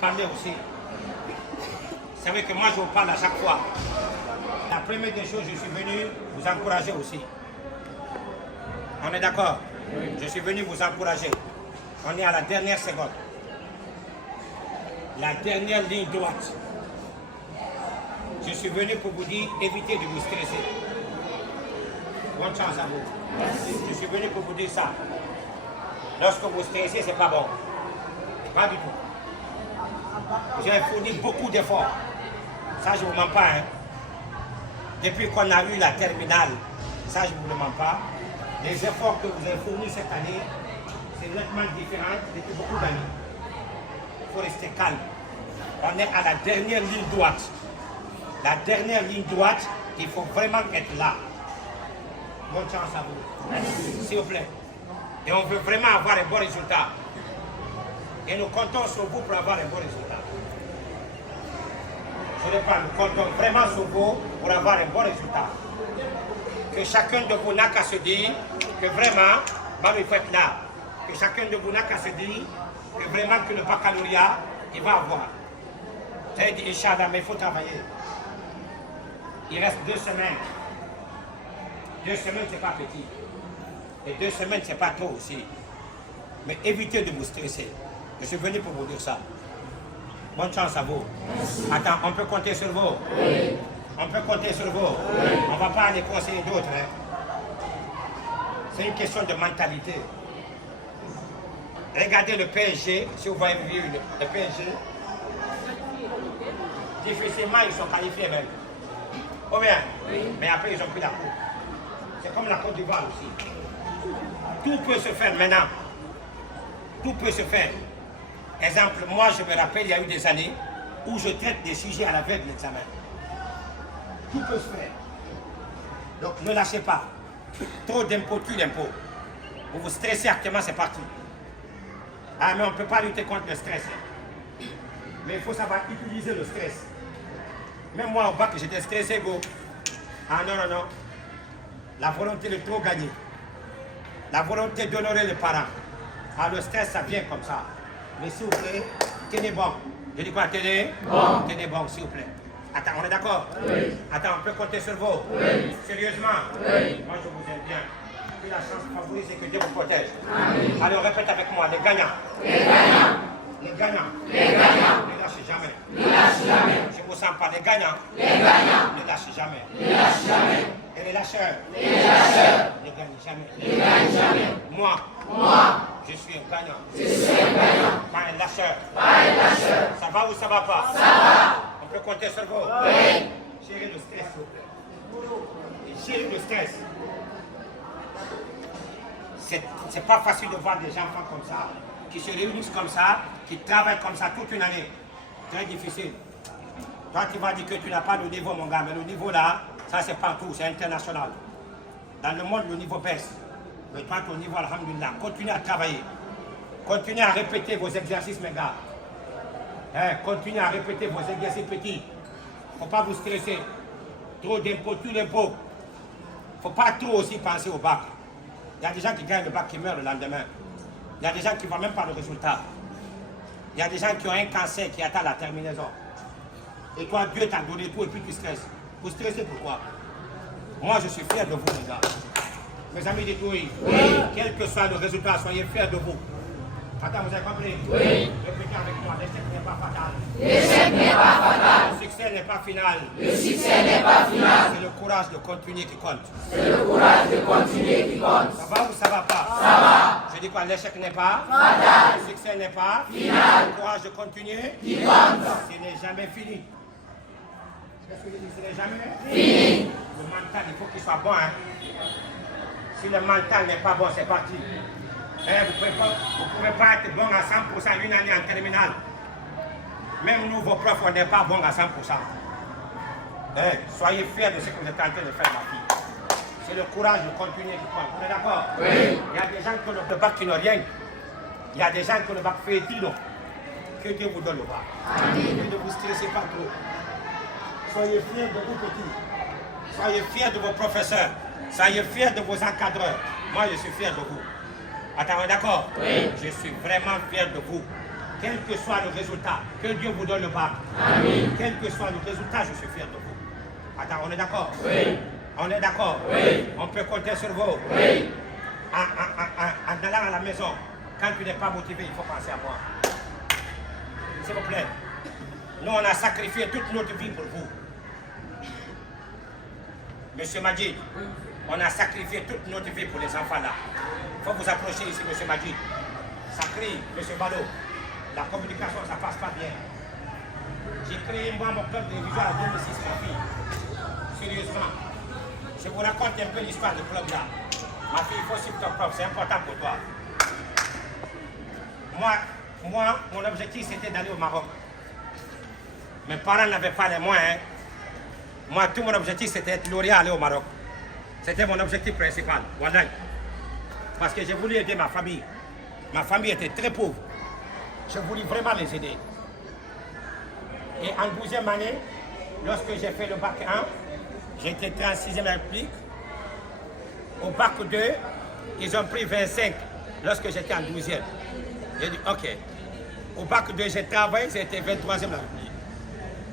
parler aussi. Vous savez que moi, je vous parle à chaque fois. La première des choses, je suis venu vous encourager aussi. On est d'accord? Je suis venu vous encourager. On est à la dernière seconde. La dernière ligne droite. Je suis venu pour vous dire, évitez de vous stresser. Bonne chance à vous. Je suis venu pour vous dire ça. Lorsque vous stressez, c'est pas bon. Pas du tout. J'ai fourni beaucoup d'efforts. Ça, je ne vous mens pas. Hein. Depuis qu'on a eu la terminale, ça, je ne vous le mens pas. Les efforts que vous avez fournis cette année, c'est nettement différent depuis beaucoup d'années. Il faut rester calme. On est à la dernière ligne droite. La dernière ligne droite, il faut vraiment être là. Bonne chance à vous. S'il vous plaît. Et on veut vraiment avoir un bon résultat. Et nous comptons sur vous pour avoir un bon résultat. Je ne parle, nous comptons vraiment sur vous pour avoir un bon résultat. Que chacun de vous n'a qu'à se dire que vraiment, il faut être là. Que chacun de vous n'a qu'à se dire que vraiment que le baccalauréat, il va avoir. J'ai dit, Inch'Allah, mais il faut travailler. Il reste 2 semaines. 2 semaines, c'est pas petit. Et 2 semaines, c'est pas trop aussi. Mais évitez de vous stresser. Je suis venu pour vous dire ça. Bonne chance à vous. Attends, on peut compter sur vous? Oui. On peut compter sur vous? Oui. On ne va pas aller conseiller d'autres. Hein. C'est une question de mentalité. Regardez le PSG, si vous voyez le PSG, difficilement ils sont qualifiés même. Ou bien? Oui. Mais après ils ont pris la coupe. C'est comme la Côte d'Ivoire aussi. Tout peut se faire maintenant. Tout peut se faire. Exemple, moi je me rappelle, il y a eu des années où je traite des sujets à la veille de l'examen. Tout peut se faire. Donc ne lâchez pas. Trop d'impôts tue l'impôt. Vous vous stressez actuellement, c'est parti. Ah mais on ne peut pas lutter contre le stress. Mais il faut savoir utiliser le stress. Même moi au bac, j'étais stressé, go. Ah non, non, non. La volonté de trop gagner. La volonté d'honorer les parents. Ah le stress, ça vient comme ça. Mais s'il vous plaît, tenez bon. Je dis quoi, tenez bon? Tenez bon, s'il vous plaît. Attends, on est d'accord? Oui. Attends, on peut compter sur vous? Oui. Sérieusement? Oui. Moi, je vous aime bien. Puis la chance favorise, c'est que Dieu vous protège. Amen. Allez, on répète avec moi, les gagnants. Les gagnants. Les gagnants. Les gagnants. Ne lâchez jamais. Ne lâchez jamais. Je ne vous sens pas, les gagnants. Les gagnants. Ne lâchez jamais. Ne lâchez jamais. Et les lâcheurs. Les lâcheurs. Ne gagnent jamais. Ne gagnent jamais. Moi. Je suis un gagnant. Je suis un gagnant. Pas un lâcheur. Pas un lâcheur. Ça va ou ça va pas? Ça va. On peut compter sur vous? Oui. Gérez le stress, s'il vous plaît. Gérez le stress. C'est pas facile de voir des enfants comme ça, qui se réunissent comme ça, qui travaillent comme ça toute une année. Très difficile. Toi, tu vas dire que tu n'as pas le niveau, mon gars, mais le niveau là, ça c'est partout, c'est international. Dans le monde, le niveau baisse. Mais toi, ton niveau, alhamdulillah, continuez à travailler. Continuez à répéter vos exercices, mes gars. Hein, continuez à répéter vos exercices petits. Il ne faut pas vous stresser. Trop d'impôts, tous les impôts. Il ne faut pas trop aussi penser au bac. Il y a des gens qui gagnent le bac qui meurent le lendemain. Il y a des gens qui ne voient même pas le résultat. Il y a des gens qui ont un cancer qui attend la terminaison. Et toi, Dieu t'a donné tout et puis tu stresses. Vous stressez pourquoi? Moi, je suis fier de vous, les gars. Mes amis des Touilles, oui. Quel que soit le résultat, soyez fiers de vous. Attends, vous avez compris? Oui. Répétez avec moi, l'échec n'est pas fatal. L'échec n'est pas fatal. Le succès n'est pas final. Le succès n'est pas final. C'est le courage de continuer qui compte. C'est le courage de continuer qui compte. Ça va ou ça va pas? Ça va. Je dis quoi? L'échec n'est pas fatal. Le succès n'est pas final. Le courage de continuer qui compte. Ce n'est jamais fini. Qu'est-ce que je dis? Ce n'est jamais fini. Le mental, il faut qu'il soit bon, hein. Si le mental n'est pas bon, c'est parti. Vous ne pouvez pas être bon à 100% une année en terminale. Même nous, vos profs, on n'est pas bons à 100%. Soyez fiers de ce que vous êtes en train de faire, ma fille. C'est le courage de continuer qui compte. Vous êtes d'accord? Oui. Il y a des gens qui ont le bac qui n'ont rien. Il y a des gens qui ont le bac fait non. Que Dieu vous donne le bac. Et ne vous stressez pas trop. Soyez fiers de vous petits. Soyez fiers de vos professeurs. Soyez fiers de vos encadreurs. Moi, je suis fier de vous. Attends, d'accord? Oui. Je suis vraiment fier de vous. Quel que soit le résultat, que Dieu vous donne le bac. Amen. Quel que soit le résultat, je suis fier de vous. Attends, on est d'accord? Oui. On est d'accord? Oui. On peut compter sur vous? Oui. En allant à la maison, quand tu n'es pas motivé, il faut penser à moi. S'il vous plaît. Nous, on a sacrifié toute notre vie pour vous. Monsieur Majid, on a sacrifié toute notre vie pour les enfants là. Il faut vous approcher ici, Monsieur Majid. Ça crie, Monsieur Ballot. La communication, ça passe pas bien. J'ai créé moi mon club de révision à 2006, ma fille. Sérieusement. Je vous raconte un peu l'histoire du club là. Ma fille, il faut suivre ton club, c'est important pour toi. Moi, mon objectif c'était d'aller au Maroc. Mes parents n'avaient pas les moyens. Moi, tout mon objectif c'était d'être lauréat aller au Maroc. C'était mon objectif principal. Voilà. Parce que j'ai voulu aider ma famille. Ma famille était très pauvre. Je voulais vraiment les aider. Et en 12e année, lorsque j'ai fait le bac 1, j'étais en 6e République. Au bac 2, ils ont pris 25 lorsque j'étais en 12e. J'ai dit, ok. Au bac 2, j'ai travaillé, j'étais 23e République.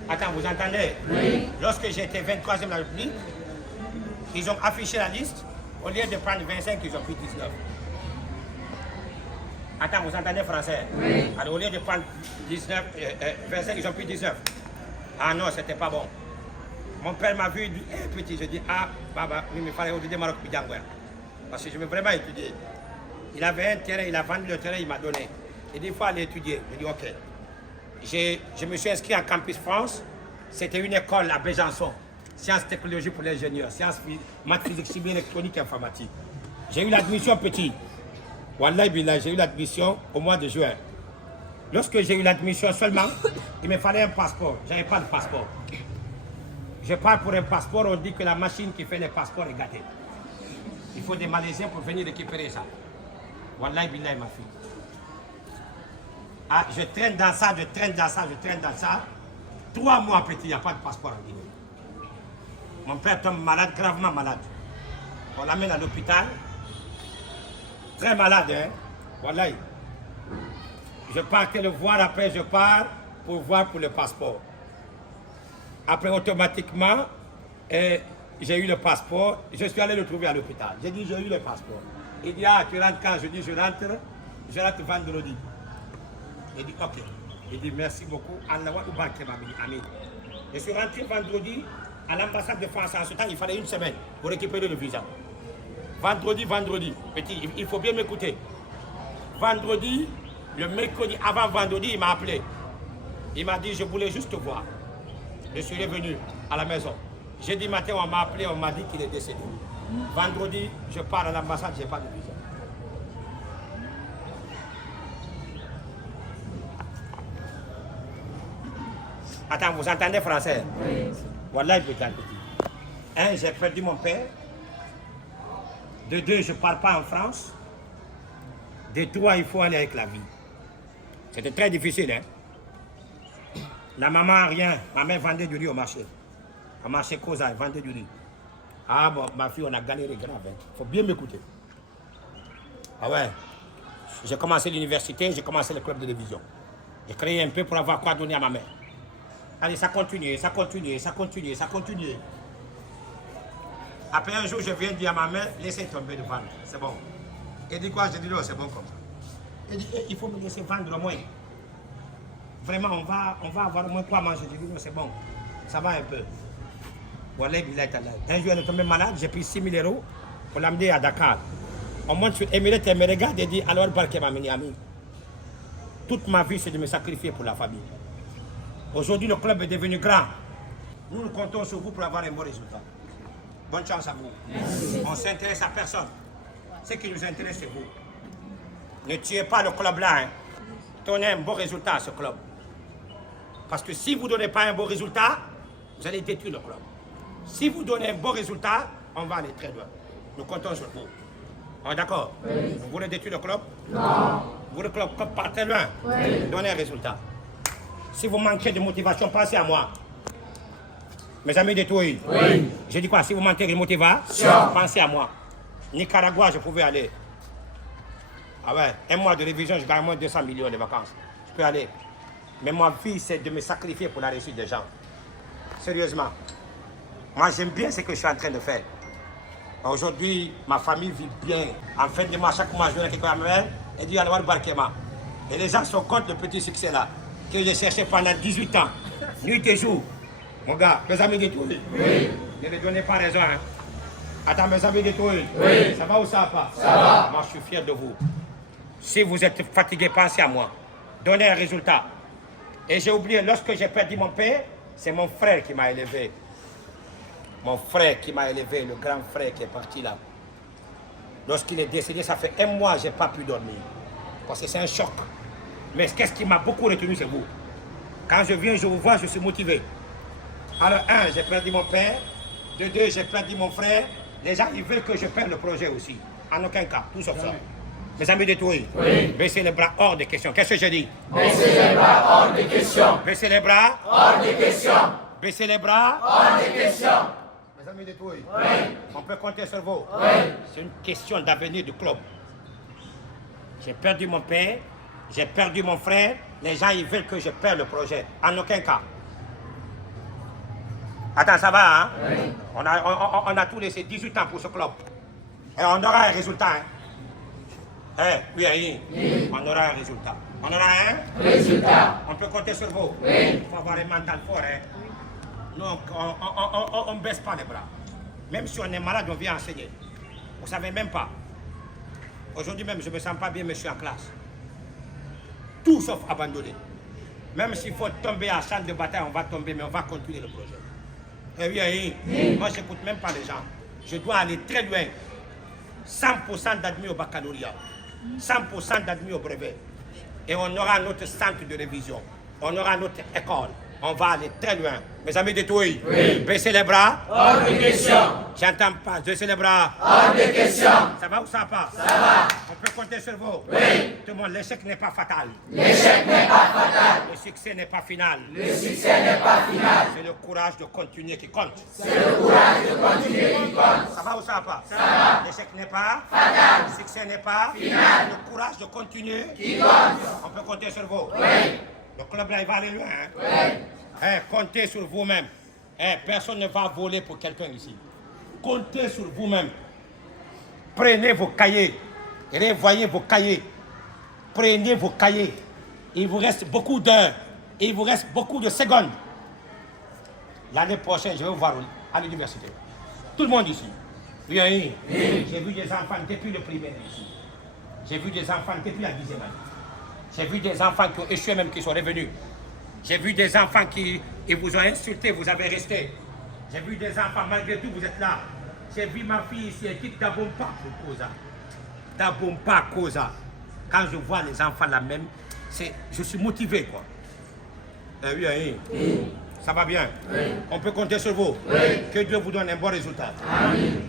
Attends, vous entendez? Oui. Lorsque j'étais 23e République, ils ont affiché la liste. Au lieu de prendre 25, ils ont pris 19. Attends, vous entendez français? Oui. Alors, au lieu de prendre 25, ils ont pris 19. Ah non, c'était pas bon. Mon père m'a vu, petit, je dis, ah, baba, oui, mais il fallait étudier Maroc Pidjangouer. Parce que je veux vraiment étudier. Il avait un terrain, il a vendu le terrain, il m'a donné. Il dit, il faut aller étudier. Je dis, ok. Je me suis inscrit en Campus France. C'était une école à Besançon. Sciences technologie pour l'ingénieur, sciences maths, physique, chimie, électronique et informatique. J'ai eu l'admission petit. Wallahi billah, j'ai eu l'admission au mois de juin. Lorsque j'ai eu l'admission seulement, il me fallait un passeport. Je n'avais pas de passeport. Je pars pour un passeport, on dit que la machine qui fait les passeports est gâtée. Il faut des Malaisiens pour venir récupérer ça. Wallahi billah, ma fille. Ah, je traîne dans ça, je traîne dans ça, je traîne dans ça. 3 mois petit, il n'y a pas de passeport en Guinée. Mon père tombe malade, gravement malade. On l'amène à l'hôpital. Très malade, hein. Voilà. Je pars que le voir, après je pars pour voir pour le passeport. Après, automatiquement, j'ai eu le passeport. Je suis allé le trouver à l'hôpital. J'ai dit, j'ai eu le passeport. Il dit, ah, tu rentres quand? Je dis, je rentre vendredi. Il dit, ok. Il dit, merci beaucoup. Je suis rentré vendredi à l'ambassade de France. En ce temps, il fallait une semaine pour récupérer le visa. Vendredi, petit, il faut bien m'écouter. Vendredi, le mercredi, avant vendredi, il m'a appelé. Il m'a dit, je voulais juste te voir. Je suis revenu à la maison. Jeudi matin, on m'a appelé, on m'a dit qu'il est décédé. Vendredi, je pars à l'ambassade, je n'ai pas de visa. Attends, vous entendez français? Oui. Voilà, petit. Un, j'ai perdu mon père. De 2, je ne pars pas en France. De 3, il faut aller avec la vie. C'était très difficile, hein? La maman, rien. Ma mère vendait du riz au marché. Au marché Cosa, elle vendait du riz. Ah bon, ma fille, on a galéré grave. Il faut bien m'écouter. Ah ouais. J'ai commencé l'université, j'ai commencé le club de division. J'ai créé un peu pour avoir quoi donner à ma mère. Allez, ça continue. Après un jour, je viens dire à ma mère, laissez tomber de vendre, c'est bon. Elle dit quoi? Je dis non, c'est bon comme ça. Elle dit, il faut me laisser vendre au moins. Vraiment, on va avoir au moins quoi manger. Je dis non, c'est bon, ça va un peu. Voilà, un jour, elle est tombée malade, j'ai pris 6 000 € pour l'amener à Dakar. On monte sur Emirates, elle me regarde et dit, alors Barké m'a mené ami. Toute ma vie, c'est de me sacrifier pour la famille. Aujourd'hui, le club est devenu grand. Nous comptons sur vous pour avoir un bon résultat. Bonne chance à vous. Merci. On ne s'intéresse à personne. Ce qui nous intéresse, c'est vous. Ne tuez pas le club là. Hein. Donnez un bon résultat à ce club. Parce que si vous ne donnez pas un bon résultat, vous allez détruire le club. Si vous donnez un bon résultat, on va aller très loin. Nous comptons sur vous. On est d'accord? Oui. Vous voulez détruire le club? Non. Vous voulez que le club parte loin? Oui. Donnez un résultat. Si vous manquez de motivation, pensez à moi. Mes amis de Touy. Oui. Je dis quoi? Si vous manquez de motivation, pensez à moi. Nicaragua, je pouvais aller. Ah ouais, un mois de révision, je gagne moins de 200 millions de vacances. peux aller. Mais ma vie, c'est de me sacrifier pour la réussite des gens. Sérieusement. Moi, j'aime bien ce que je suis en train de faire. Aujourd'hui, ma famille vit bien. En fin de mois, chaque mois, je viens quelque chose à ma mère et dis alors Barkema. Et les gens sont contre le petit succès là, que j'ai cherché pendant 18 ans, nuit et jour. Mon gars, mes amis de tout. Oui. Ne me donnez pas raison. Hein. Attends, mes amis de tout. Oui. Ça va ou ça va pas? Ça va. Moi, je suis fier de vous. Si vous êtes fatigué, pensez à moi. Donnez un résultat. Et j'ai oublié, lorsque j'ai perdu mon père, c'est mon frère qui m'a élevé. Mon frère qui m'a élevé, le grand frère qui est parti là. Lorsqu'il est décédé, ça fait 1 mois, je n'ai pas pu dormir. Parce que c'est un choc. Mais qu'est-ce qui m'a beaucoup retenu, c'est vous. Quand je viens, je vous vois, je suis motivé. Alors, 1, j'ai perdu mon père. De 2, j'ai perdu mon frère. Les gens, ils veulent que je perde le projet aussi. En aucun cas, tout sauf ça. Mes amis de Touy, oui. Baissez les bras hors de question. Qu'est-ce que je dis? Baissez les bras hors de question. Baissez les bras hors de question. Baissez les bras hors de question. Mes amis de Touy, oui. On peut compter sur vous. Oui. C'est une question d'avenir du club. J'ai perdu mon père, j'ai perdu mon frère. Les gens, ils veulent que je perde le projet. En aucun cas. Attends, ça va, hein? Oui. On a tout laissé 18 ans pour ce club. Et on aura un résultat, hein? Oui, oui, on aura un résultat. On aura un résultat. On peut compter sur vous. Oui. Il faut avoir un mental fort, hein? Donc, on ne baisse pas les bras. Même si on est malade, on vient enseigner. Vous ne savez même pas. Aujourd'hui même, je ne me sens pas bien, mais je suis en classe. Tout sauf abandonné. Même s'il faut tomber à champ de bataille, on va tomber, mais on va continuer le projet. Eh bien, moi, je n'écoute même pas les gens. Je dois aller très loin. 100% d'admis au baccalauréat. 100% d'admis au brevet. Et on aura notre centre de révision. On aura notre école. On va aller très loin. Mes amis de Touy, oui. Baissez les bras. Hors de question. J'entends pas. Baissez les bras. Hors de question. Ça va ou ça va pas? Ça va. On peut compter sur vous. Oui. Tout le monde, l'échec n'est pas fatal. L'échec n'est pas fatal. Le succès n'est pas final. Le succès n'est pas final. C'est le courage de continuer qui compte. C'est le courage de continuer qui compte. Ça va ou ça va pas? Ça va. L'échec n'est pas fatal. Le succès n'est pas final. C'est le courage de continuer qui compte. On peut compter sur vous. Oui. Le club là, il va aller loin. Hein? Oui. Comptez sur vous-même. Personne ne va voler pour quelqu'un ici. Comptez sur vous-même. Prenez vos cahiers. Revoyez vos cahiers. Prenez vos cahiers. Il vous reste beaucoup d'heures. Il vous reste beaucoup de secondes. L'année prochaine, je vais vous voir à l'université. Tout le monde ici. Oui, oui. J'ai vu des enfants depuis le primaire ici. J'ai vu des enfants depuis la 10e année. J'ai vu des enfants qui ont échoué même qui sont revenus. J'ai vu des enfants qui vous ont insulté, vous avez resté. J'ai vu des enfants, malgré tout, vous êtes là. J'ai vu ma fille ici, elle quitte Dabompa pour Koza. Dabompa Koza. Quand je vois les enfants là même, je suis motivé, quoi. Oui, oui. Ça va bien? Oui. On peut compter sur vous? Oui. Que Dieu vous donne un bon résultat. Amen.